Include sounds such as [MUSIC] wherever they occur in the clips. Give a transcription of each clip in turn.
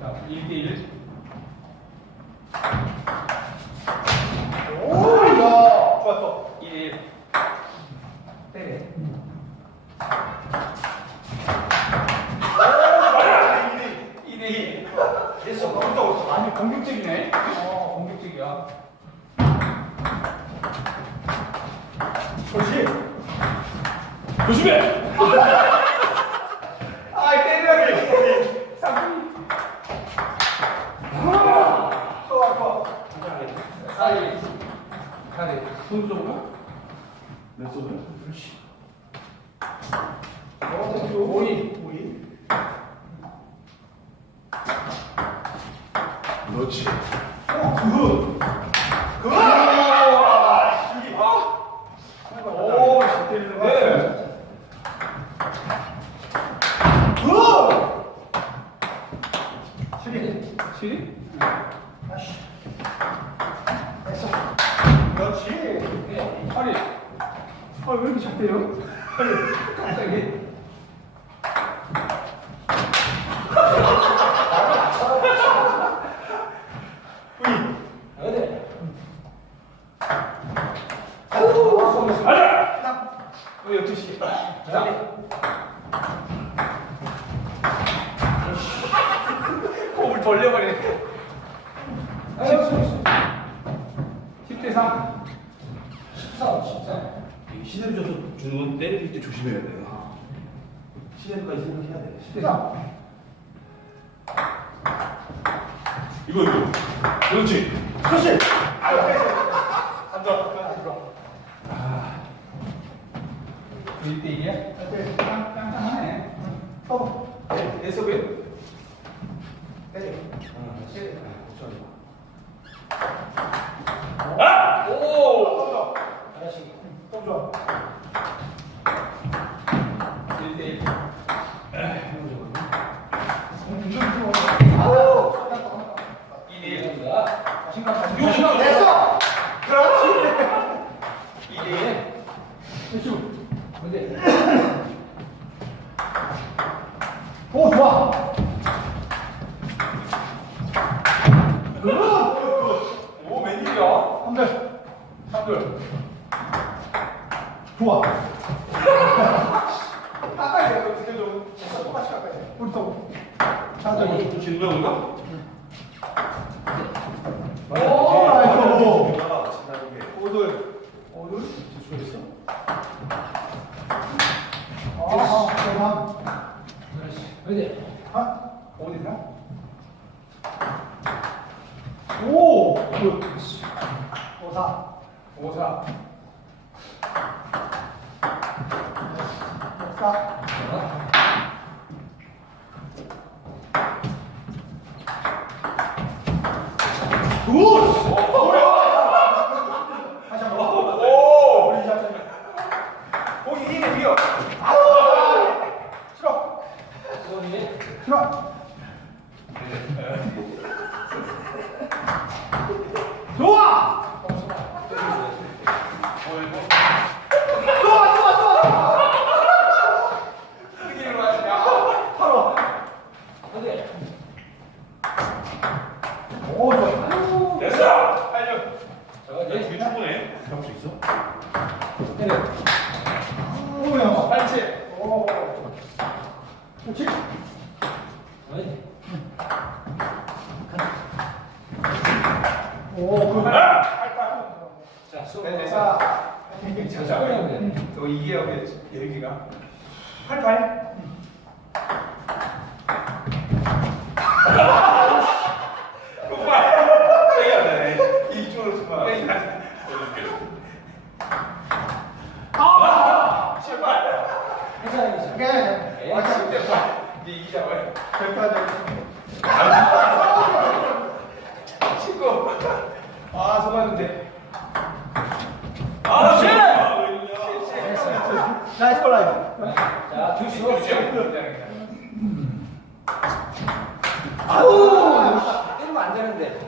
자, 1대1. 오, 야, 좋았어. 1대1. 때려. 이대1. 됐어, 깜짝 놀랐어. 아니, 공격적이네. 어, 공격적이야. 그렇지. 조심해! 아, 때려야지. 좋아, 좋아. 사이. 가리. 손 쏘고. 몇 소리야? 그렇지. 오이. 오이. 그렇지. 오, 굿. 굿. 아, 여기 봐. 오, 잘 때리는 거. 네. 굿. 칠이. 7? 아씨. 됐어. 그렇지. 네. 8이. 아, 왜 이렇게 잘 때려? 갑자기. 우이. 어디? 아우, 가자! 어, 12시. 자. 호흡을 돌려버리네. 10대 3. 14, 14. 시대를 줘서 주는 건 때릴 때 조심해야 돼요. 시대까지 생각해야 돼. 14. 이거 이거. 그렇지. 그렇지. 아유, 안들 1대1이야? 짱짱하네. 서브. 에서브? 때려. 아! 오! 잘하시. 좀 좋아. 1대1. 아우. 2대1입니다. 자신감 가지고. 자신감. 됐어. 그렇지. 2대1. 팔팔. 정 나이스 볼 라이브. 자, 규슈. 아우! 때리면 안 되는데.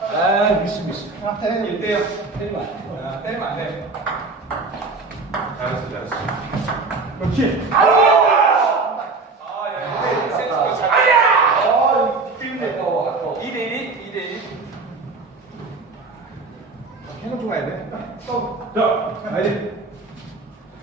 아, 미스 미스. 아, 때리면 안 돼. 아, 때리면 안 돼. 잘했어, 잘했어. 그렇지. 아우! 해가 아, 좋아야 돼. 또. 자, 가야지.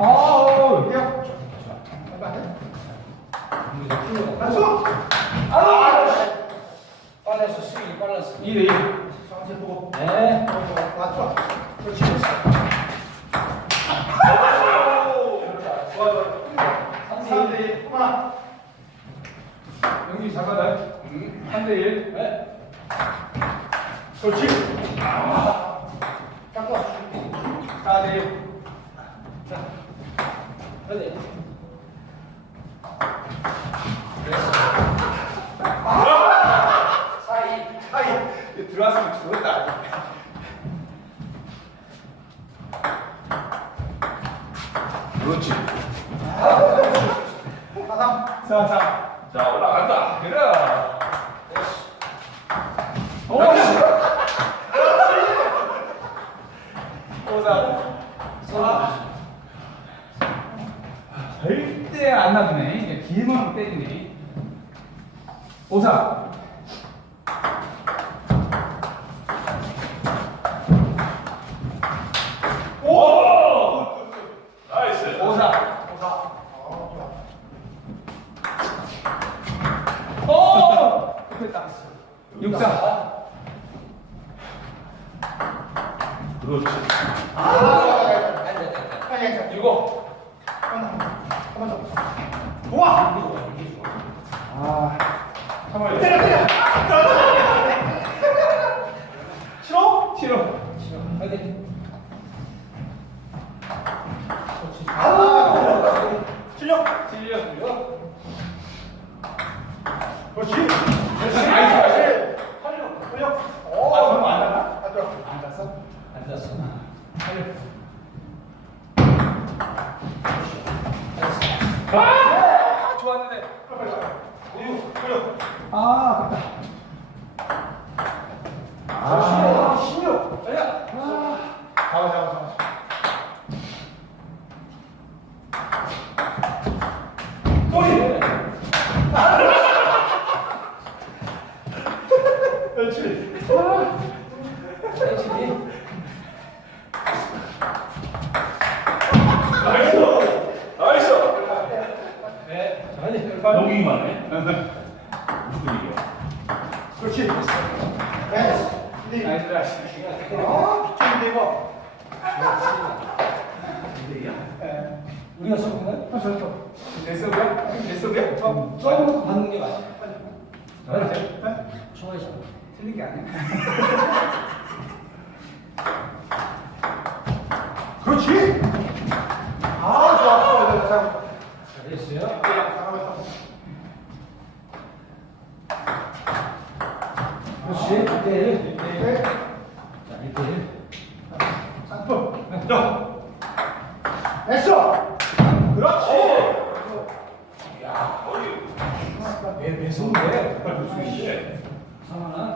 우, 뛰어. 한수. 빨랐어, 스윙이 빨랐어. 2대 1. 상체 보고. 네. 맞죠? 그렇지. 좋아, 좋아. 3대 1. 하나. 영기 잠깐만. 3대 1. 네. 그렇지. 깎고 와. 4대 1. 그래. 사이. 아이, 들어왔으면 죽었다. 그렇지. 4 4. 자, 올라간다. 그래. 오. 오사. 절대 안. 이제 길만 때리네. 오사. 오! 나이스. 오사. 오! 됐다. 육사. 그렇지. 앉아, 유고. 좋아. 아. 참아요. 때려, 때려. 싫어? 싫어. 앉아. 화이팅. 실력. 질려. 그렇지. 그렇지. 나이스, 나이스. 활력, 활력. 아, 오. 그럼 안 하나? 안 들어. 안 땄어? 앉았어. 살려. 됐어. 아, 좋았는데. 우유, 활력. 아, 아깝다. 아, 신력. 빨리. 아. 잡아, 잡아, 잡아. 꼬리. 그렇지. 땡치기. 나이스. 나이스. 네. 자, 화이팅. 넘기기만 해. 이겨. 그렇지. 나이스. 나이스, 나이스. 아, 미쳤는데 이거. 예. 우리가 거야? 아, 좋았어. 됐어요? 됐어요? 어, 처음부터 받는 게 맞아. 맞았죠? 처음에 잡아. 틀린 게 아니야. [LAUGHS] 그렇지. 아, 좋아. 좋아, 좋아, 좋아. 잘했어요. 그렇지. 1대1. 네. 자, 1대1. 상품. 야. 됐어. 그렇지. 야, 어디? 손대? 무슨 일이야? 상하나?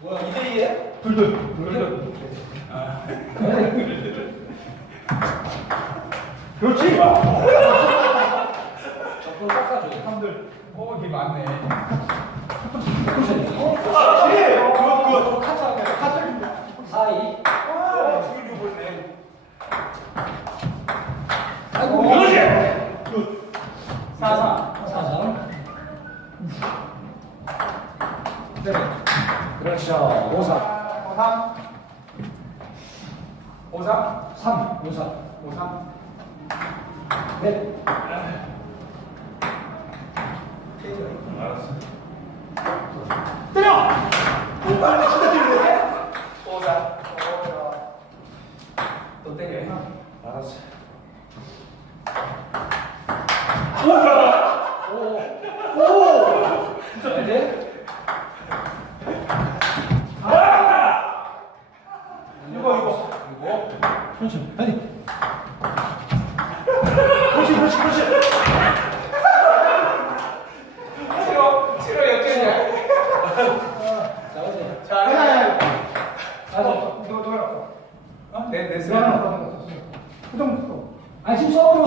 뭐야, 2대2에? 둘둘. 둘둘. 그렇지. 적분 깎아줘. 사람들, 어, 이게 카트. 사이. 아. 아이고. 그렇지. 굿. 4 4. 사상. 네. 그렇죠. 오사. 오삼. 오삼. 3. 오사. 오삼. 넷. 알았어. 때려. 또 때려. 오. 네. 이거 이거. 이거. 천천히. 아니. 그렇지, 그렇지, 그렇지. 치료, 치료 역전이야. 자, 어디? 자, 아니, 아니, 아니. 가자. 너, 너, 너, 어? 내, 내 내가 쓰레기. 하나 더. 그좀 아니, 지금 스톱을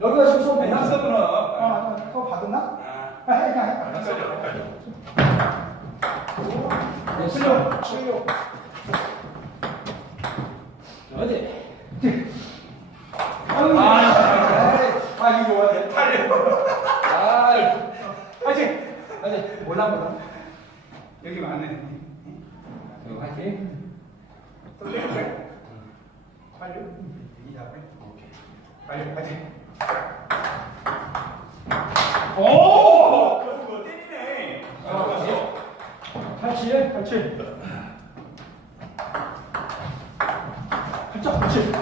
여기가 지금 손 그냥 매나 서브는. 아, 그거 받았나? 그냥 해. 여기까지, 여기까지. 네, 실력 실력 어디 아, 아, 이거 뭐야? 아 화이팅! 어디 몰라, 몰라. 여기 많네. 그 화이팅? 빨리. 이 다음에. 오케이. 빨리, 화이팅. 오! 그거 때리네. 그렇지. 살짝, 그렇지.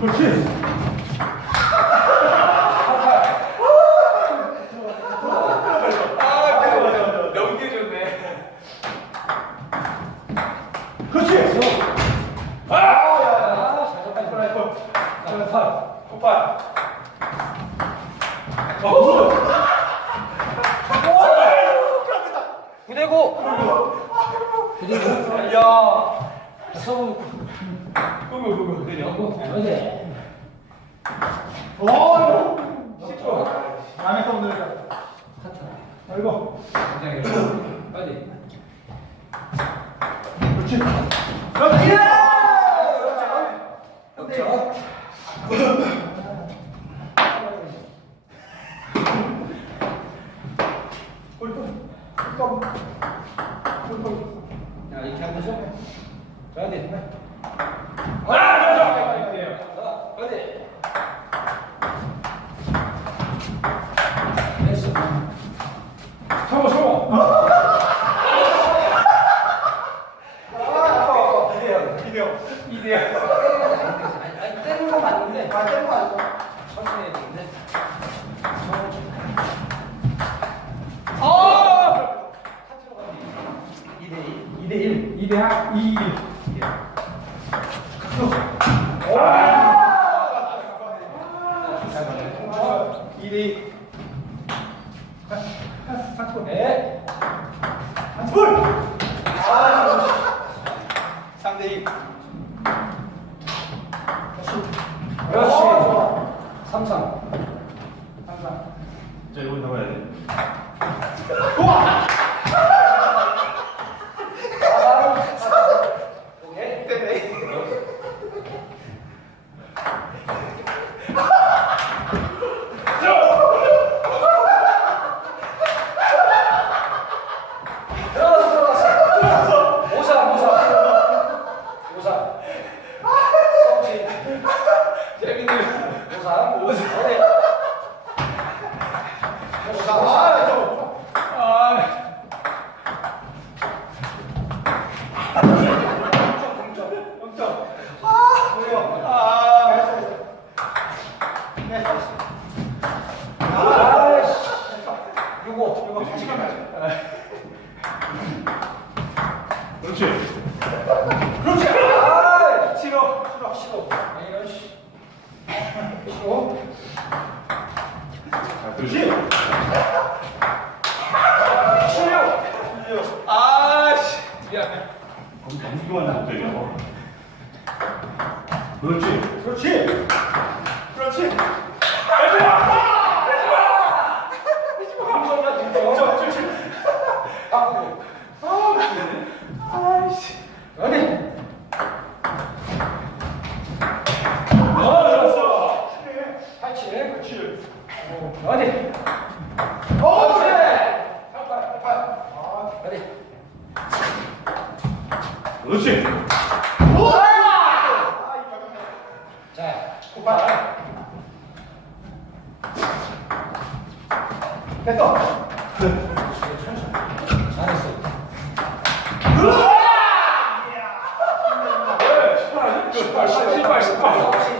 그렇지. 아, 네, 넘겨줬네. 그렇지. 아! 아 잠깐만 팔 오빠. 부 대고 부대고 야. 서브 그거, 그거. 내려. 오! 씹어. 남의 손 들자. 하트 아이고. 굉장히 어디 그렇지. 그렇지. 역전 꿀꿀. 꿀꺽. 꿀꺽. 자 이렇게 하면 되죠 자 어디 아, 자, 어디 됐어 성공, 성공. 이대요. 아니, 아니, 때리는 거 맞는데 아, 때린 거 아니야? 천천히 해야 되는데 아! 2대2 2대1, 2대 2, 2대 1. 아! 2대 2. 네 불! 3대 2. 그렇지 삼삼 항상. 자, 이거 나가야 돼. 오케이 들어갔어 들어갔어 오사 오사 오사 성진 재밌네. 오사 오사 어디 오사 아. 아이씨 이거 같이 가면 그렇지. 그렇지 아이 싫어. 싫어 싫어 이런 씨 싫어 자, 그렇지. 싫어 아, 씨. 미안해. 감기만 못 때려. 그렇지. 그렇지. 그렇지. 감정이야 감정 바꾸고 아이씨. 어디 아, 좋았어. 팔칠 그렇지. 어디 오, 그래 팔팔 팔 어디 그렇지. 자 팔 됐어. 신발.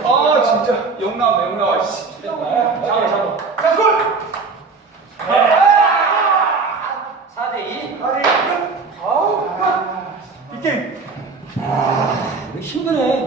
아, 진짜. 영 나와, 영 나와, 씨. 됐다 잡아, 잡아. 자, 손! 4대2 아니, 끝. 이 게임. 힘드네